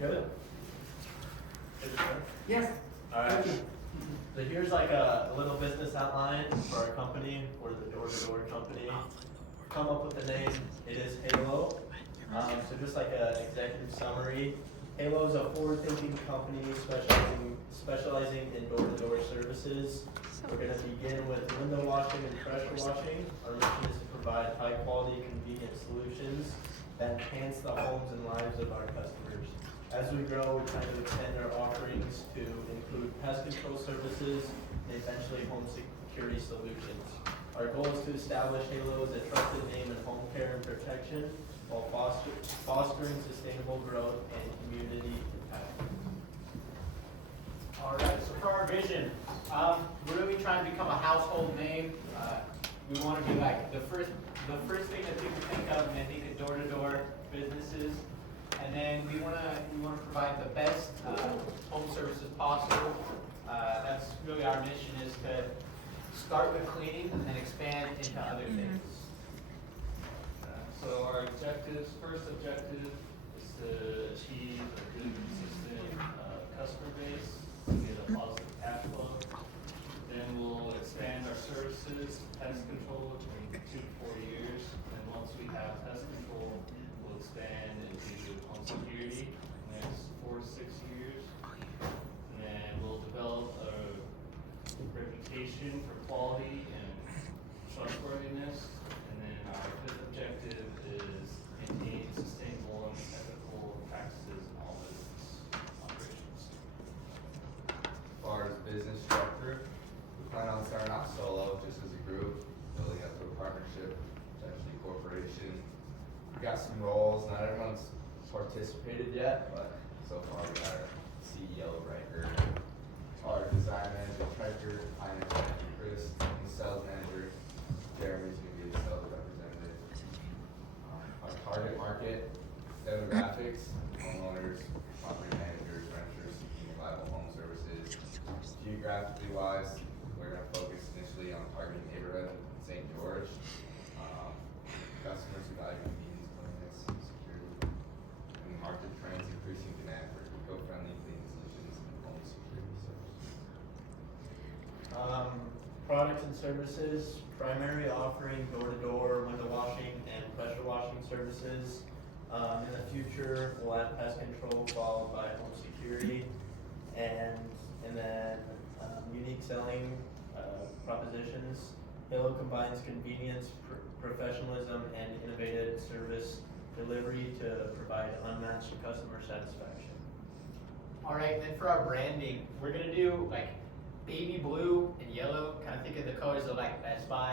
Good? Yes. Alright. So here's like a little business outline for our company. We're the door-to-door company. Come up with the name, it is Halo. So just like an executive summary, Halo is a forward-thinking company specializing in door-to-door services. We're going to begin with window washing and pressure washing. Our mission is to provide high-quality, convenient solutions that enhance the homes and lives of our customers. As we grow, we're trying to extend our offerings to include pest control services and eventually home security solutions. Our goal is to establish Halo as a trusted name in home care and protection while fostering sustainable growth and community impact. All right, so for our vision, we're really trying to become a household name. We want to be like the first thing that people think of when they think of door-to-door businesses. And then we want to provide the best home services possible. That's really our mission, is to start with cleaning and expand into other things. So our objectives, first objective is to achieve a good, consistent customer base, get a positive cash flow. Then we'll expand our services, pest control in 2 to 4 years. And once we have pest control, we'll expand into home security in the next 4 to 6 years. And then we'll develop a reputation for quality and trustworthiness. And then our fifth objective is maintain sustainable and ethical practices in all business operations. As far as business structure, we plan on starting out solo, just as a group, building up to a partnership, potentially corporation. We got some roles, not everyone's participated yet, but so far we got our CEO, Riker, our design manager, Treasure, finance manager, Chris, and the sales manager, Jeremy's gonna be the sales representative. Our target market, demographics, homeowners, property managers, renters, seeking reliable home services. Geographically wise, we're gonna focus initially on targeting neighborhood in St. George. Customers who value convenience, cleanliness, and security. And market trends, increasing demand for eco-friendly cleaning solutions and home security services. Products and services, primary offering door-to-door, window washing, and pressure washing services. In the future, we'll add pest control followed by home security, and then unique selling propositions. Halo combines convenience, professionalism, and innovative service delivery to provide unmatched customer satisfaction. All right, then for our branding, we're gonna do like baby blue and yellow. Kind of think of the colors of like Best Buy.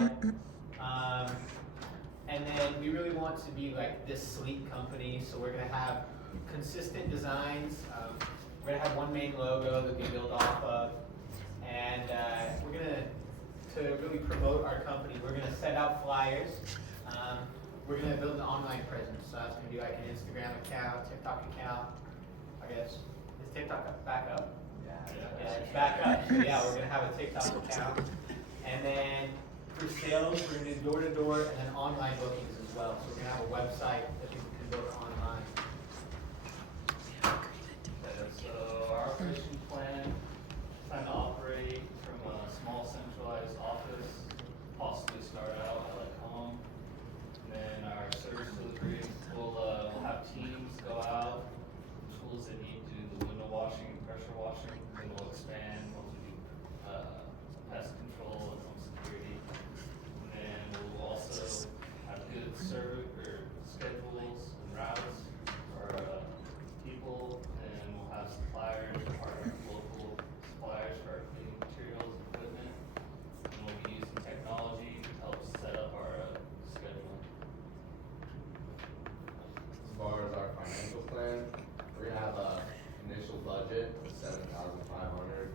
And then we really want to be like this sleek company, so we're gonna have consistent designs. We're gonna have one main logo that we build off of, and we're gonna, to really promote our company, we're gonna set out flyers. We're gonna build an online presence, so that's gonna be like an Instagram account, TikTok account. I guess is TikTok back up? Yeah, it's back up. So yeah, we're gonna have a TikTok account, and then for sales, we're gonna do door-to-door and then online bookings as well. So we're gonna have a website that people can book online. So our operation plan to operate from a small centralized office, possibly start out at home. And then our service delivery, we'll have teams go out, tools that need to do the window washing and pressure washing. Then we'll expand once we do pest control and home security. And then we'll also have good service or schedules and routes for people, and we'll have suppliers, partner local suppliers for our cleaning materials and equipment. And we'll be using technology to help set up our schedule. As far as our financial plan, we're gonna have a initial budget of $7,500.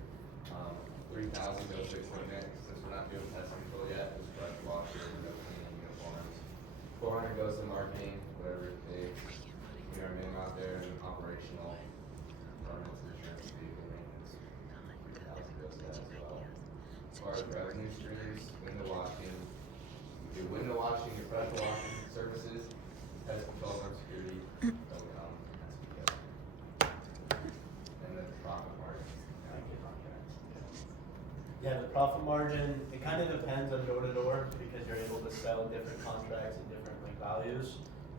3,000 goes to equipment, since we're not doing pest control yet, just brush washer, window cleaning, uniforms. 400 goes to marketing, whatever it takes. We are minimum out there and operational. Permits, insurance, vehicle maintenance. 3,000 goes to that as well. As far as revenue streams, window washing. We do window washing and pressure washing services, pest control, home security, don't come, that's because. profit margin, it kind of depends on door to door because you're able to sell different contracts and different like values.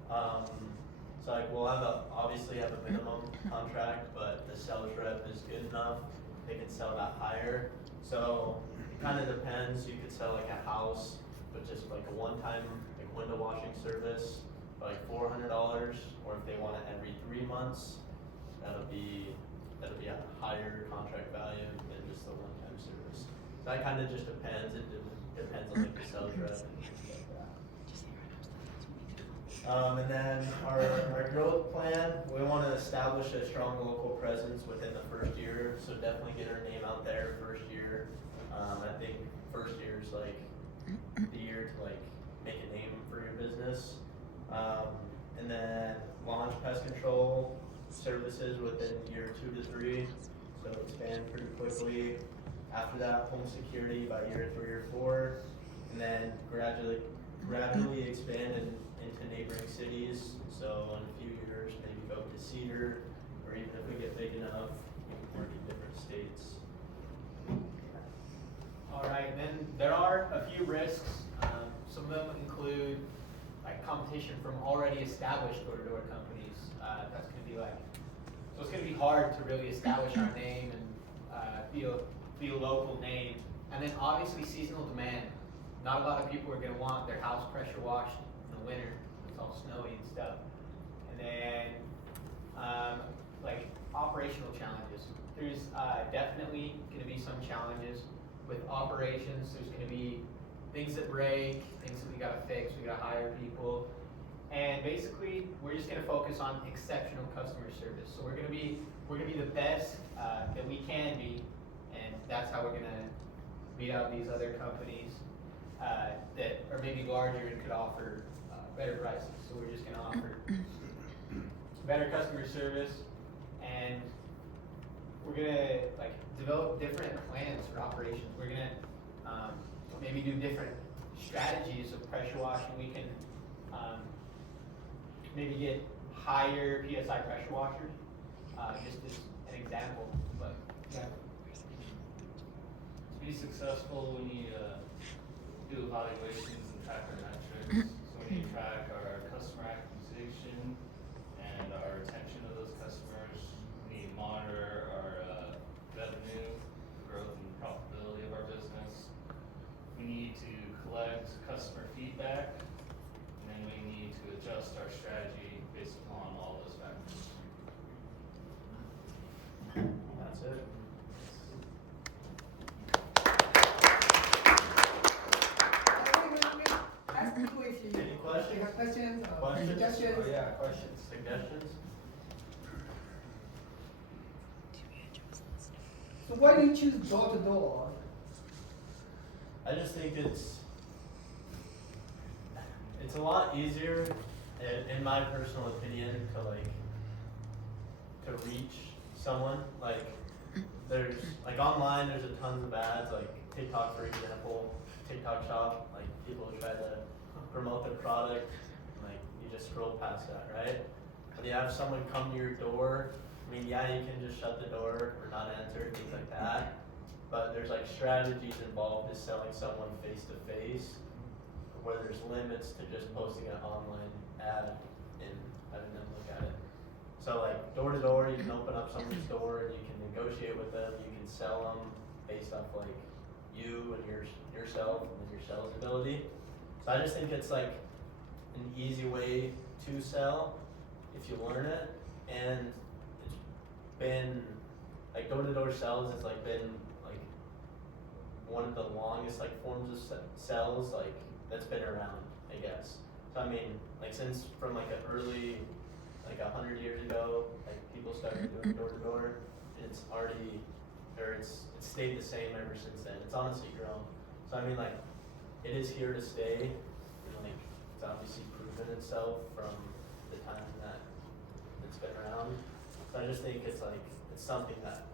So like we'll obviously have a minimum contract, but the sales rep is good enough, they can sell that higher. So it kind of depends. You could sell like a house with just like a one-time like window washing service for like $400, or if they want it every 3 months, that'll be a higher contract value than just the one-time service. So that kind of just depends. It depends on like the sales rep and things like that. And then our growth plan, we want to establish a strong local presence within the first year. So definitely get our name out there first year. I think first year is like the year to like make a name for your business. And then launch pest control services within year 2 to 3. So expand pretty quickly. After that, home security by year 3 or 4, and then gradually expand into neighboring cities. So in a few years, maybe go to Cedar, or even if we get big enough, we can work in different states. All right, then there are a few risks. Some of them include like competition from already established door-to-door companies. That's going to be like, so it's going to be hard to really establish our name and be a local name. And then obviously seasonal demand. Not a lot of people are going to want their house pressure washed in the winter. It's all snowy and stuff. And then like operational challenges. There's definitely going to be some challenges with operations. There's going to be things that break, things that we got to fix, we got to hire people. And basically, we're just going to focus on exceptional customer service. So we're going to be the best that we can be, and that's how we're going to beat out these other companies that are maybe larger and could offer better prices. So we're just going to offer better customer service, and we're going to like develop different plans for operations. We're going to maybe do different strategies of pressure washing. We can maybe get higher PSI pressure washers, just as an example. But yeah. To be successful, we need to do evaluations and track our metrics. So we need to track our customer acquisition and our retention of those customers. We need to monitor our revenue, growth, and profitability of our business. We need to collect customer feedback, and then we need to adjust our strategy based upon all those factors. That's it. Ask me questions. Any questions? You have questions? Questions? Suggestions? Oh, yeah, questions. Suggestions? So why do you choose door to door? I just think it's a lot easier, in my personal opinion, to reach someone. Like there's like online, there's a tons of ads, like TikTok for example, TikTok Shop. Like people try to promote their product, and, like you just scroll past that, right? When you have someone come to your door, I mean, yeah, you can just shut the door or not answer, things like that. But there's like strategies involved in selling someone face to face, where there's limits to just posting an online ad and having them look at it. So like door to door, you can open up someone's door and you can negotiate with them. You can sell them based off like you and yourself and your sales ability. So I just think it's like an easy way to sell if you learn it, and it's been like door to door sales has like been like one of the longest like forms of sales like that's been around, I guess. So I mean, like since from like an early, like 100 years ago, like people started doing door to door, it's already, or it's stayed the same ever since then. It's honestly grown. So I mean, like it is here to stay, and like it's obviously proven itself from the time that it's been around. So I just think it's like it's something that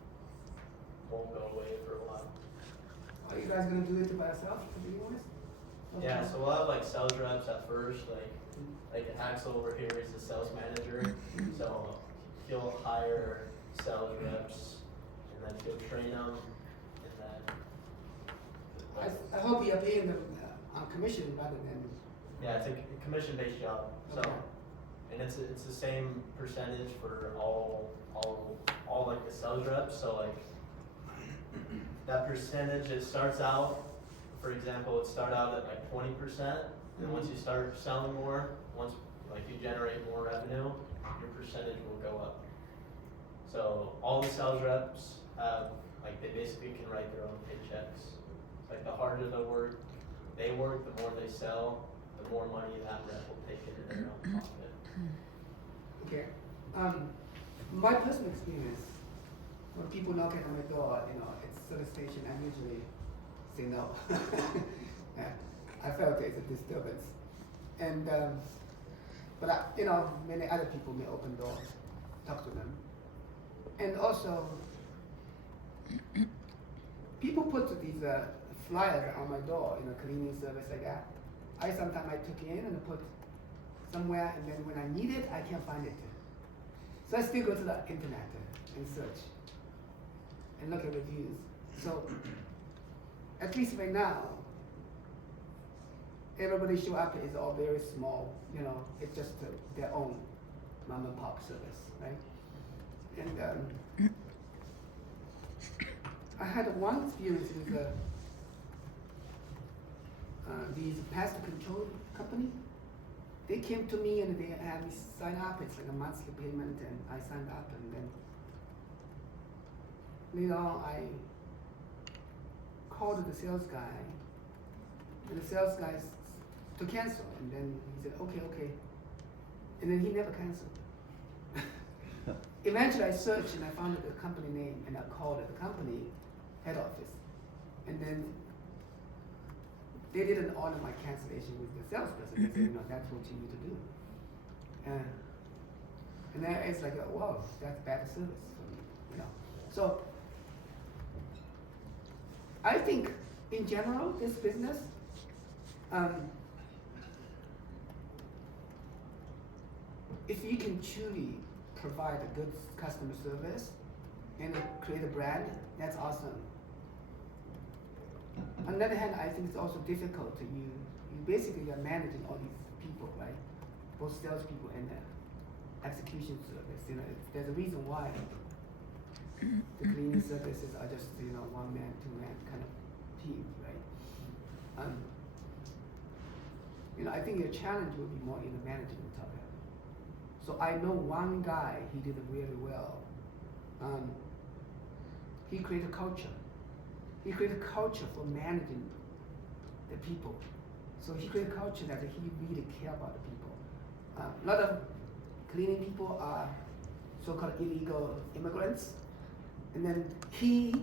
won't go away for a while. Are you guys gonna do it by yourself, to be honest? Yeah, so we'll have like sales reps at first, like Axel over here is the sales manager, so he'll hire sales reps, and then he'll train them, and then I hope you're paying them on commission rather than. Yeah, it's a commission-based job, so, Okay. and it's the same percentage for all like the sales reps, so like, that percentage, it starts out, for example, it start out at like 20%, and once you start selling more, once, like you generate more revenue, your percentage will go up. So, all the sales reps, like they basically can write their own paychecks. It's like the harder they work, the more they sell, the more money that rep will take into their own pocket. Okay. My personal experience, when people knock at my door, it's service station, I usually say no. Yeah, I felt it's a disturbance. And, but many other people may open doors, talk to them. And also, people put these flyers on my door, cleaning service like that. Sometimes I took in and put somewhere, and then when I need it, I can't find it. So I still go to the internet and search and look at reviews. So at least right now, everybody show up is all very small. It's just their own mom and pop service, right? And I had one experience with these pest control company. They came to me and they had me sign up. It's like a monthly payment, and I signed up, and then later on I called the sales guy, and the sales guy to cancel, and then he said okay, and then he never canceled. Eventually I searched and I found the company name, and I called the company head office, and then they didn't honor my cancellation with the salesperson. They said, that's what you need to do. And then it's like, wow, that's bad service for me, So I think in general, this business, if you can truly provide a good customer service and create a brand, that's awesome. On the other hand, I think it's also difficult to you basically are managing all these people, right? Both salespeople and execution service. There's a reason why the cleaning services are just one man, two man kind of team, right? I think your challenge will be more in the management of it. So I know one guy, he did it really well. He created a culture. He created a culture for managing the people. So he created a culture that he really cared about the people. A lot of cleaning people are so-called illegal immigrants, and then he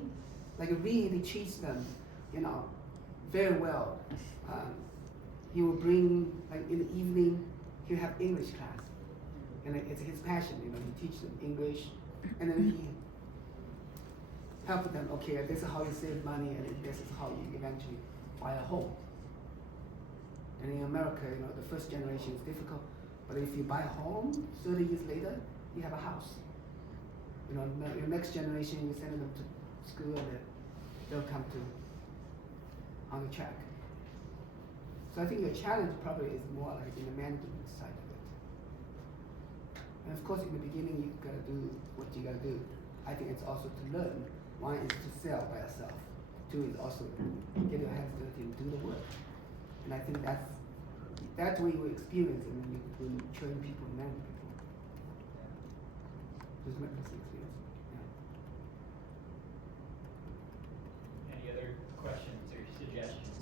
really treats them, very well. He will bring in the evening, he'll have English class, and it's his passion. He teaches them English, and then he help them, okay, this is how you save money, and this is how you eventually buy a home. And in America, the first generation is difficult, but if you buy a home, 30 years later, you have a house. Your next generation, you send them to school, and they'll come to on the track. So I think your challenge probably is more like in the management side of it. And of course, in the beginning, you gotta do what you gotta do. I think it's also to learn. One is to sell by yourself. Two is also get your hands dirty and do the work. And I think that's what you will experience when you train people and manage people. This is my personal experience. Yeah. Any other questions or suggestions?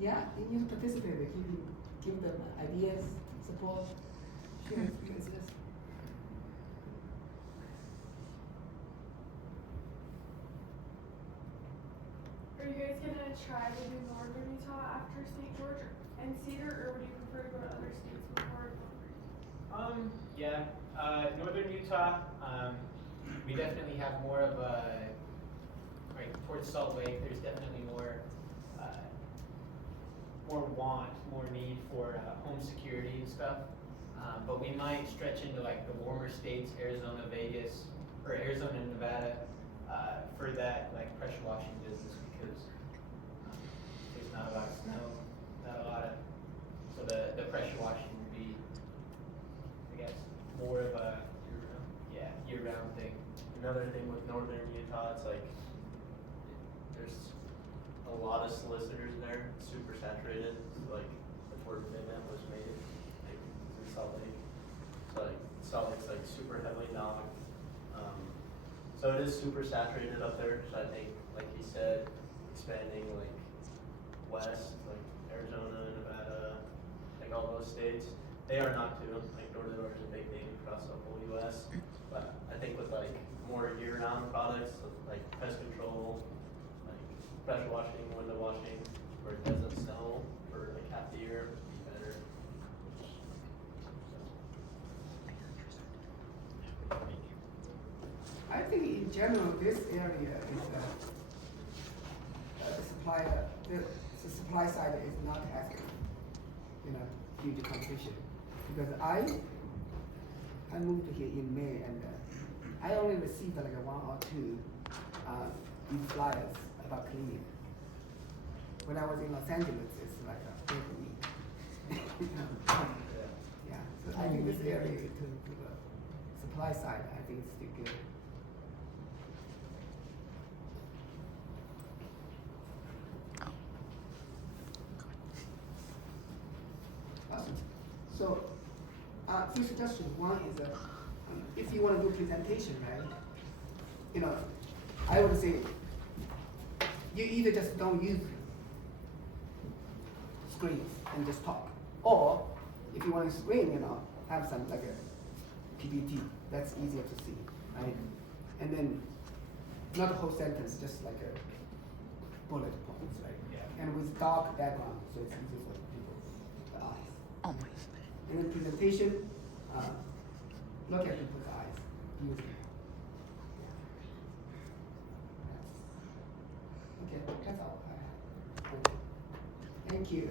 Yeah, you need to participate. Give them ideas, support, share experiences. Are you guys gonna try to do Northern Utah after St. George and Cedar, or would you prefer to go to other states before Northern? Yeah, Northern Utah, we definitely have more of a, right, towards Salt Lake, there's definitely more want, more need for home security and stuff. But we might stretch into like the warmer states, Arizona, Vegas, or Arizona and Nevada, for that like pressure washing business because there's not a lot of snow, not a lot of, so the pressure washing would be, I guess, more of a, year-round thing. Another thing with northern Utah, it's like, there's a lot of solicitors there, super saturated, like, that's where Midland was made, like, in Salt Lake. So like, Salt Lake's like super heavily knocked. So it is super saturated up there, so I think, like he said, expanding like west, like Arizona, Nevada, like all those states, they are not too, like door-to-door is a big thing across the whole US. But I think with like more year-round products, like pest control, like pressure washing, window washing, where it doesn't snow for like half the year, would be better. I think in general, this area is, the supply side is not as, huge competition. Because I moved here in May and I only received like one or two flyers about cleaning. When I was in Los Angeles, it's like a every week. Yeah, so I think this area to the supply side, I think it's still good. So, few suggestions. One is if you want to do presentation, right? I would say you either just don't use screens and just talk, or if you want to screen, have some like a PPT. That's easier to see, right? And then not a whole sentence, just like a bullet points, right? Yeah. And with dark background, so it's easy for people, the eyes. Oh my. And then presentation, look at people's eyes, use it. Okay, that's all I have. Thank you.